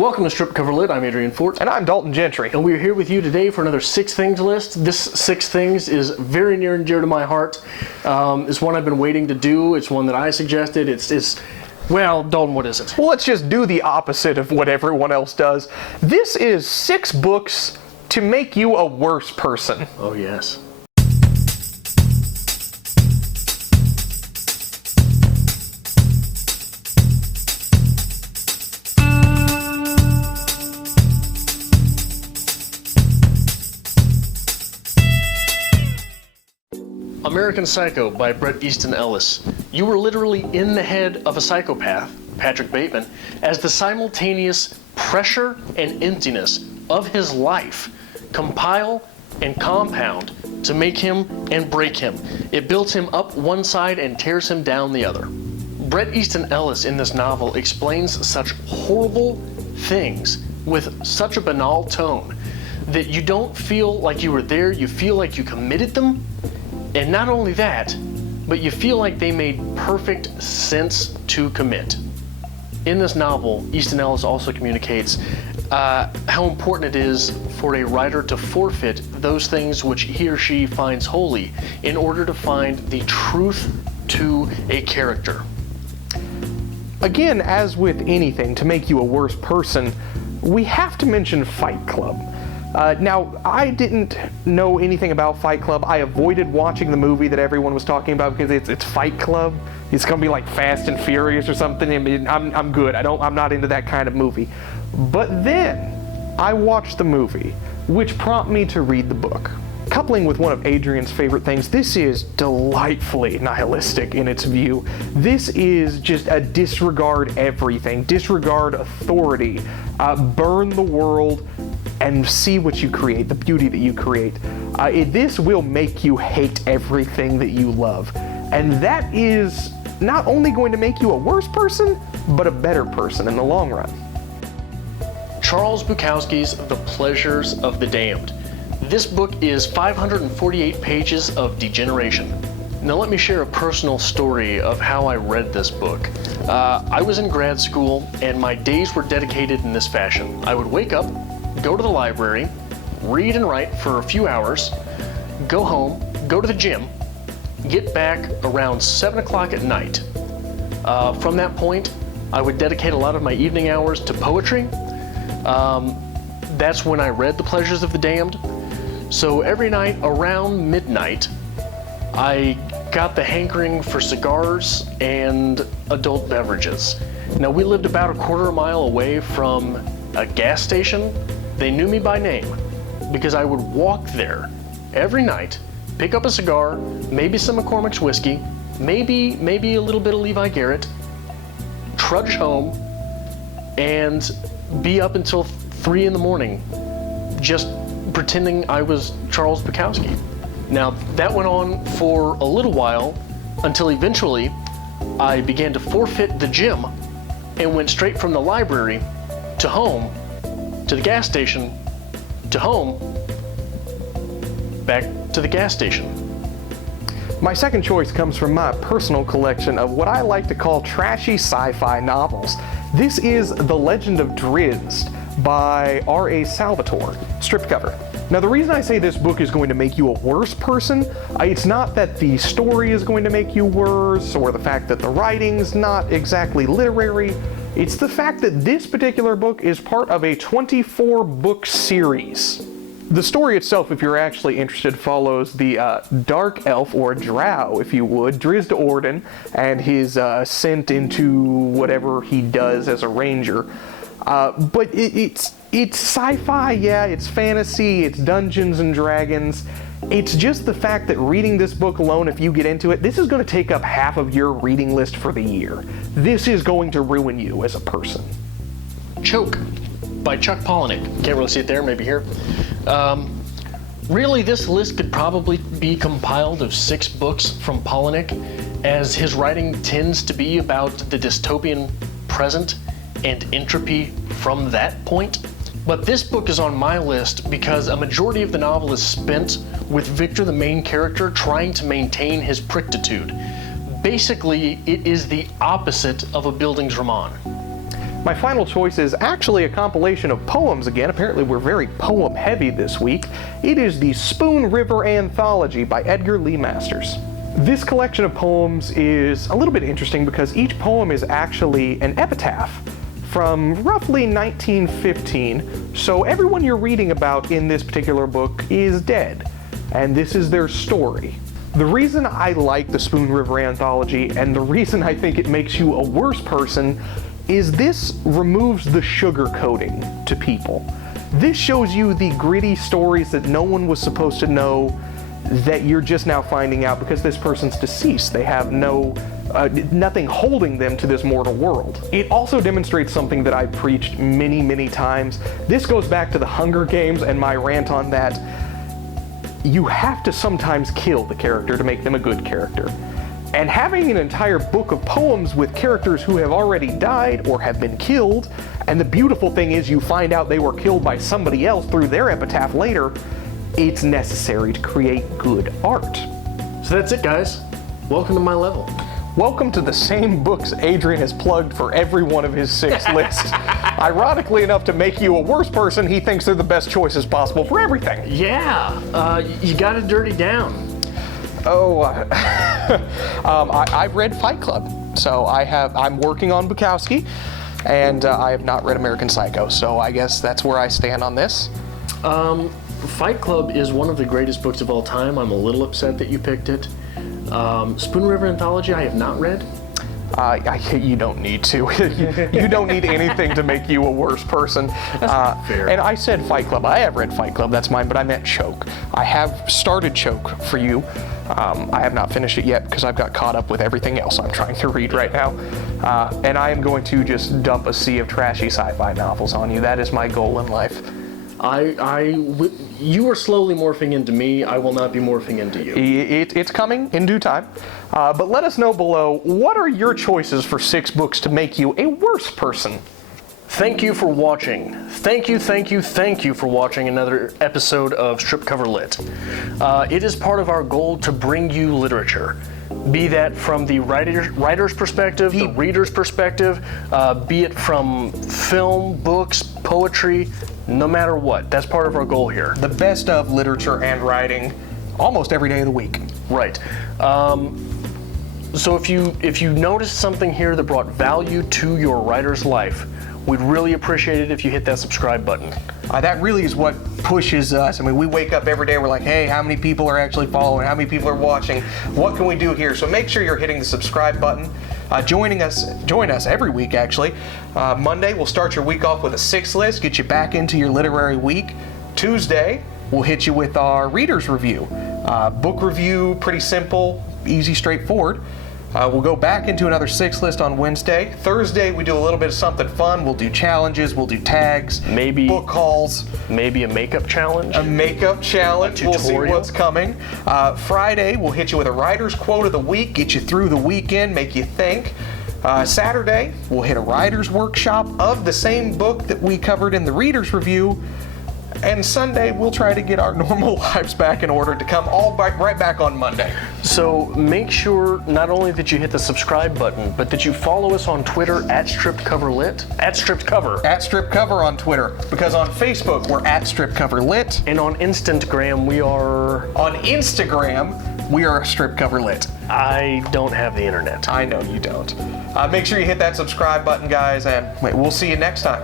Welcome to Strip Cover Lit. I'm Adrian Fort. And I'm Dalton Gentry. And we're here with you today for another 6 Things list. This 6 Things is very near and dear to my heart. It's one I've been waiting to do. It's one that I suggested. Well, Dalton, what is it? Well, let's just do the opposite of what everyone else does. This is 6 books to make you a worse person. Oh, yes. American Psycho by Bret Easton Ellis. You were literally in the head of a psychopath, Patrick Bateman, as the simultaneous pressure and emptiness of his life compile and compound to make him and break him. It builds him up one side and tears him down the other. Bret Easton Ellis in this novel explains such horrible things with such a banal tone that you don't feel like you were there, you feel like you committed them. And not only that, but you feel like they made perfect sense to commit. In this novel, Easton Ellis also communicates how important it is for a writer to forfeit those things which he or she finds holy in order to find the truth to a character. Again, as with anything to make you a worse person, we have to mention Fight Club. Now, I didn't know anything about Fight Club. I avoided watching the movie that everyone was talking about because it's Fight Club. It's gonna be like Fast and Furious or something. I mean, I'm good. I'm not into that kind of movie. But then I watched the movie, which prompted me to read the book. Coupling with one of Adrian's favorite things, this is delightfully nihilistic in its view. This is just a disregard everything, disregard authority, burn the world, and see what you create, the beauty that you create. This will make you hate everything that you love. And that is not only going to make you a worse person, but a better person in the long run. Charles Bukowski's The Pleasures of the Damned. This book is 548 pages of degeneration. Now let me share a personal story of how I read this book. I was in grad school and my days were dedicated in this fashion. I would wake up, go to the library, read and write for a few hours, go home, go to the gym, get back around 7 o'clock at night. From that point, I would dedicate a lot of my evening hours to poetry. That's when I read The Pleasures of the Damned. So every night around midnight, I got the hankering for cigars and adult beverages. Now we lived about a quarter mile away from a gas station. They knew me by name because I would walk there every night, pick up a cigar, maybe some McCormick's whiskey, maybe a little bit of Levi Garrett, trudge home, and be up until 3 in the morning just pretending I was Charles Bukowski. Now that went on for a little while until eventually I began to forfeit the gym and went straight from the library to home, to the gas station, to home, back to the gas station. My second choice comes from my personal collection of what I like to call trashy sci-fi novels. This is The Legend of Drizzt by R.A. Salvatore, strip cover. Now the reason I say this book is going to make you a worse person, it's not that the story is going to make you worse or the fact that the writing's not exactly literary. It's the fact that this particular book is part of a 24-book series. The story itself, if you're actually interested, follows the dark elf, or drow if you would, Drizzt Do'Urden, and his ascent into whatever he does as a ranger. But it's sci-fi, yeah, it's fantasy, it's Dungeons and Dragons. It's just the fact that reading this book alone, if you get into it, this is going to take up half of your reading list for the year. This is going to ruin you as a person. Choke by Chuck Palahniuk. Can't really see it there, maybe here. Really, this list could probably be compiled of 6 books from Palahniuk, as his writing tends to be about the dystopian present and entropy from that point. But this book is on my list because a majority of the novel is spent with Victor, the main character, trying to maintain his prictitude. Basically, it is the opposite of a Bildungsroman. My final choice is actually a compilation of poems again. Apparently we're very poem heavy this week. It is the Spoon River Anthology by Edgar Lee Masters. This collection of poems is a little bit interesting because each poem is actually an epitaph from roughly 1915. So everyone you're reading about in this particular book is dead, and this is their story. The reason I like the Spoon River Anthology, and the reason I think it makes you a worse person, is this removes the sugarcoating to people. This shows you the gritty stories that no one was supposed to know, that you're just now finding out because this person's deceased. They have nothing holding them to this mortal world. It also demonstrates something that I've preached many, many times. This goes back to the Hunger Games and my rant on that. You have to sometimes kill the character to make them a good character. And having an entire book of poems with characters who have already died or have been killed, and the beautiful thing is you find out they were killed by somebody else through their epitaph later, it's necessary to create good art. So that's it, guys. Welcome to my level. Welcome to the same books Adrian has plugged for every one of his 6 lists. Ironically enough, to make you a worse person, he thinks they're the best choices possible for everything. Yeah, you got it dirty down. Oh, I've read Fight Club, so I'm working on Bukowski, and I have not read American Psycho, so I guess that's where I stand on this. Fight Club is one of the greatest books of all time. I'm a little upset that you picked it. Spoon River Anthology, I have not read. You don't need to. You don't need anything to make you a worse person. That's not fair. And I said Fight Club. I have read Fight Club, that's mine, but I meant Choke. I have started Choke for you. I have not finished it yet because I've got caught up with everything else I'm trying to read right now. And I am going to just dump a sea of trashy sci-fi novels on you. That is my goal in life. You are slowly morphing into me. I will not be morphing into you. It's coming in due time. But let us know below, what are your choices for 6 books to make you a worse person? Thank you for watching. Thank you for watching another episode of Strip Cover Lit. It is part of our goal to bring you literature. Be that from the writer's perspective, the reader's perspective, be it from film, books, poetry, no matter what. That's part of our goal here. The best of literature and writing almost every day of the week. Right. So if you noticed something here that brought value to your writer's life, we'd really appreciate it if you hit that subscribe button. That really is what pushes us. I mean, we wake up every day, we're like, hey, how many people are actually following? How many people are watching? What can we do here? So make sure you're hitting the subscribe button. Join us every week, actually. Monday, we'll start your week off with a 6 list, get you back into your literary week. Tuesday, we'll hit you with our reader's review. Book review, pretty simple, easy, straightforward. We'll go back into another 6 list on Wednesday. Thursday, we do a little bit of something fun. We'll do challenges, we'll do tags, maybe book hauls. Maybe a makeup challenge. A makeup challenge. We'll see what's coming. Friday, we'll hit you with a writer's quote of the week, get you through the weekend, make you think. Saturday, we'll hit a writer's workshop of the same book that we covered in the reader's review. And Sunday, we'll try to get our normal lives back in order to come right back on Monday. So make sure not only that you hit the subscribe button, but that you follow us on Twitter at @StripCoverLit, @StripCover. @StripCover on Twitter, because on Facebook, we're @StripCoverLit. And on Instagram, we are... On Instagram, we are StripCoverLit. I don't have the internet. I know you don't. Make sure you hit that subscribe button, guys, and we'll see you next time.